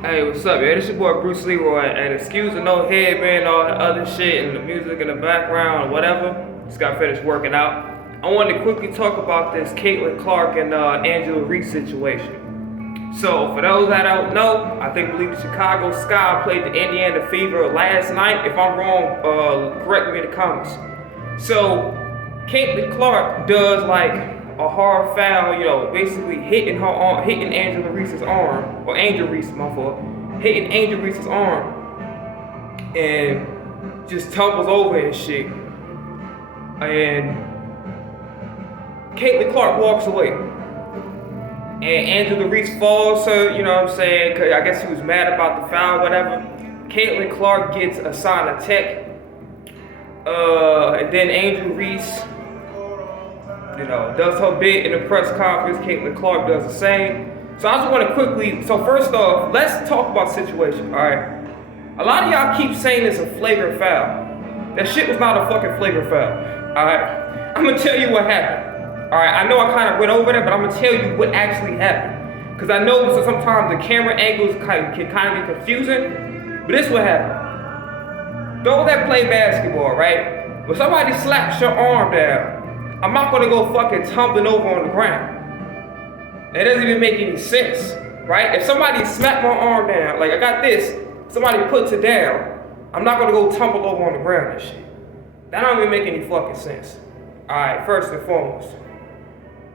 Hey, what's up, man? This your boy Bruce Leroy, and excuse the no headband, all the other shit, and the music in the background, or whatever. Just got finished working out. I wanted to quickly talk about this Caitlin Clark and Angela Reese situation. So, for those that don't know, I believe the Chicago Sky played the Indiana Fever last night. If I'm wrong, correct me in the comments. So, Caitlin Clark does like a hard foul, basically hitting Angela Reese's arm, or Angel Reese, my fault, hitting Angel Reese's arm, and just tumbles over and shit. And Caitlin Clark walks away, and Angela Reese falls her, cause I guess she was mad about the foul, whatever. Caitlin Clark gets assigned a tech, and then Angel Reese does her bit in the press conference. Caitlin Clark does the same. So I just want to quickly, first off, let's talk about the situation, all right? A lot of y'all keep saying it's a flagrant foul. That shit was not a fucking flagrant foul, all right? I'm going to tell you what happened, all right? I know I kind of went over that, but I'm going to tell you what actually happened. Because I know sometimes the camera angles can kind of get confusing, but this is what happened. Those that play basketball, right? When somebody slaps your arm down, I'm not gonna go fucking tumbling over on the ground. That doesn't even make any sense, right? If somebody smacked my arm down, like I got this, somebody puts it down, I'm not gonna go tumble over on the ground and shit. That don't even make any fucking sense. Alright, first and foremost.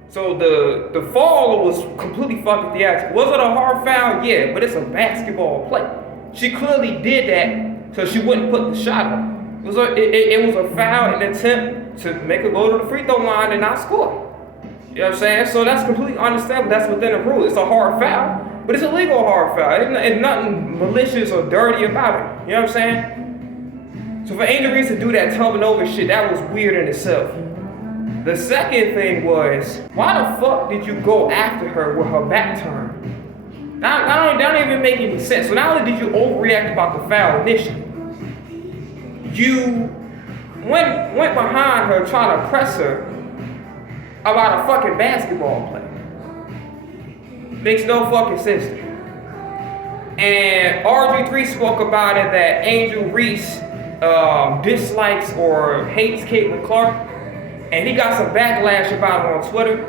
So the fall was completely fucking theatrical. Was it a hard foul? Yeah, but it's a basketball play. She clearly did that so she wouldn't put the shot up. It was a foul, an attempt to make her go to the free throw line and not score. You know what I'm saying? So that's completely understandable. That's within the rule. It's a hard foul, but it's a legal hard foul. It's nothing malicious or dirty about it. You know what I'm saying? So for Angel Reese to do that tumbling over shit, that was weird in itself. The second thing was, why the fuck did you go after her with her back turned? That don't even make any sense. So not only did you overreact about the foul initially, you went behind her trying to press her about a fucking basketball play. Makes no fucking sense to me. And RG3 spoke about it that Angel Reese dislikes or hates Caitlin Clark, and he got some backlash about it on Twitter.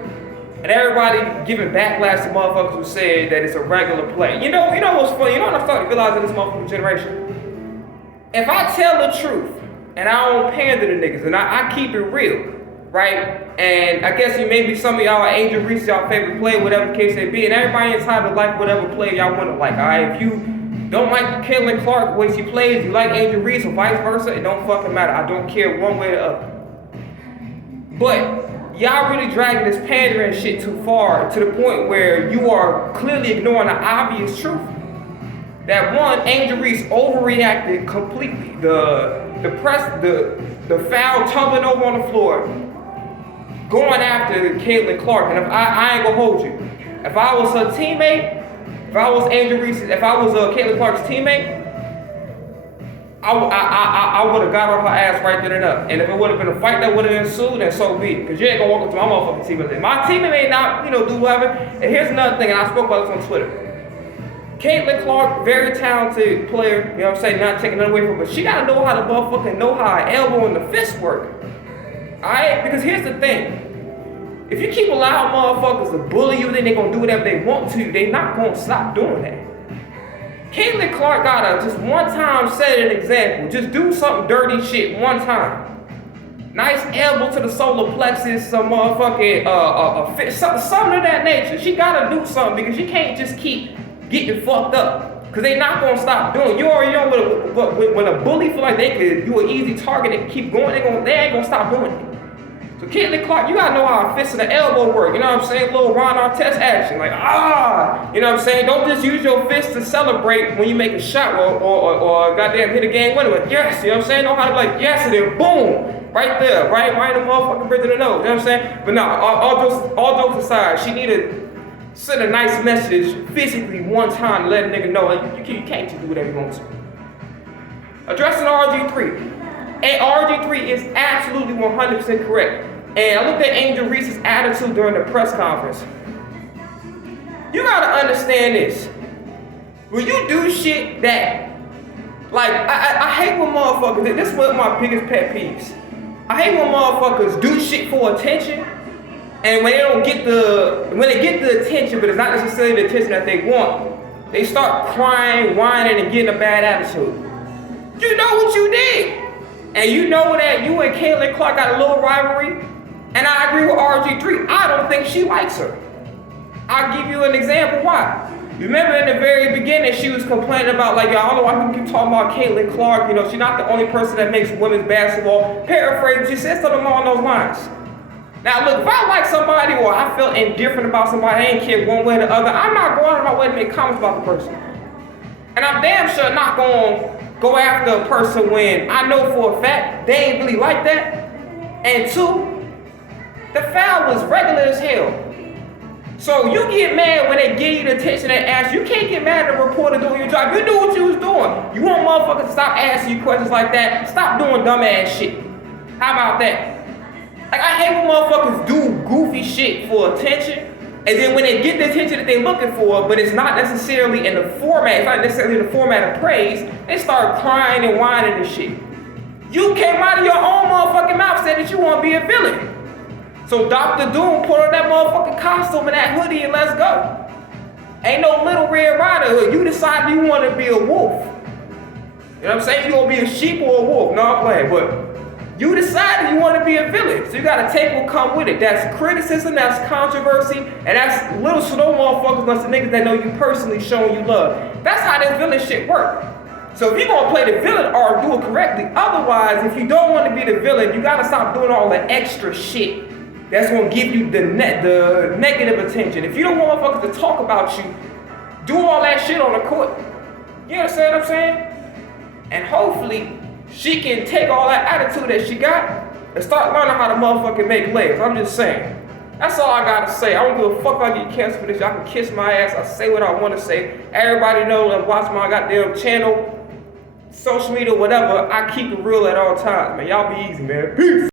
And everybody giving backlash to motherfuckers who said that it's a regular play. You know what's funny? You know what I'm starting to realize in this motherfucking generation? If I tell the truth, and I don't pander to niggas, and I keep it real, right? And I guess maybe some of y'all are Angel Reese, y'all favorite play, whatever the case may be, and everybody entitled to like whatever play y'all want to like, all right? If you don't like Caitlin Clark, the way she plays, you like Angel Reese, or vice versa, it don't fucking matter. I don't care one way or the other. But y'all really dragging this pandering shit too far to the point where you are clearly ignoring the obvious truth. That one, Angel Reese overreacted completely. The foul tumbling over on the floor, going after Caitlin Clark. And if I ain't gonna hold you. If I was her teammate, if I was Caitlin Clark's teammate, I would have got on her ass right then and up. And if it would have been a fight that would have ensued, then so be it. Because you ain't gonna walk up to my motherfucking teammate. My teammate may not, do whatever. And here's another thing, and I spoke about this on Twitter. Caitlin Clark, very talented player, you know what I'm saying, not taking nothing away from her, but she gotta know how to motherfucking know how an elbow and the fist work. Alright? Because here's the thing. If you keep allowing motherfuckers to bully you, then they're gonna do whatever they want to, they not gonna stop doing that. Caitlin Clark gotta just one time set an example. Just do something dirty shit one time. Nice elbow to the solar plexus, some motherfucking fist, something of that nature. She gotta do something because she can't just keep getting fucked up, because they not gonna stop doing it. You already know when a bully feel like you an easy target and keep going, they ain't gonna stop doing it. So Caitlin Clark, you gotta know how a fist and the elbow work, you know what I'm saying? Little Ron Artest action, like you know what I'm saying? Don't just use your fist to celebrate when you make a shot or goddamn hit a game winner, like yes, you know what I'm saying? Know how to be like yes, and then boom, right there, right in the motherfucking bridge of the nose, you know what I'm saying? But no, all jokes aside, she needed send a nice message physically one time to let a nigga know you can't just do whatever you want to. Addressing RG3. And RG3 is absolutely 100% correct. And I looked at Angel Reese's attitude during the press conference. You gotta understand this. When you do shit that, like, I hate when motherfuckers, this is one of my biggest pet peeves. I hate when motherfuckers do shit for attention, and when they get the attention, but it's not necessarily the attention that they want, they start crying, whining, and getting a bad attitude. You know what you did. And you know that you and Caitlin Clark got a little rivalry, and I agree with RG3. I don't think she likes her. I'll give you an example why. You remember in the very beginning, she was complaining about, like, I don't know why people keep talking about Caitlin Clark. You know, she's not the only person that makes women's basketball. Paraphrase, she said something along those lines. Now, look, if I like somebody or I felt indifferent about somebody, I ain't care one way or the other, I'm not going out of my way to make comments about the person. And I'm damn sure not going to go after a person when I know for a fact they ain't really like that. And two, the foul was regular as hell. So you get mad when they give you the attention and ask. You can't get mad at a reporter doing your job. You knew what you was doing. You want motherfuckers to stop asking you questions like that? Stop doing dumb ass shit. How about that? Like, I hate when motherfuckers do goofy shit for attention, and then when they get the attention that they're looking for, but it's not necessarily in the format, it's not necessarily in the format of praise, they start crying and whining and shit. You came out of your own motherfucking mouth said that you want to be a villain. So Dr. Doom put on that motherfucking costume and that hoodie and let's go. Ain't no Little Red Riding Hood. You decide you want to be a wolf. You know what I'm saying? You gonna be a sheep or a wolf. No, I'm playing, but you decided you want to be a villain. So you gotta take what come with it. That's criticism, that's controversy, and that's little slow motherfuckers like the niggas that know you personally showing you love. That's how this villain shit work. So if you're gonna play the villain or do it correctly, otherwise, if you don't want to be the villain, you gotta stop doing all the extra shit that's gonna give you the negative attention. If you don't want motherfuckers to talk about you, do all that shit on the court. You understand what I'm saying? And hopefully, she can take all that attitude that she got and start learning how to motherfucking make layers. I'm just saying. That's all I gotta say. I don't give a fuck if I get canceled for this. Y'all can kiss my ass. I say what I wanna say. Everybody knows I watch my goddamn channel, social media, whatever. I keep it real at all times, man. Y'all be easy, man. Peace.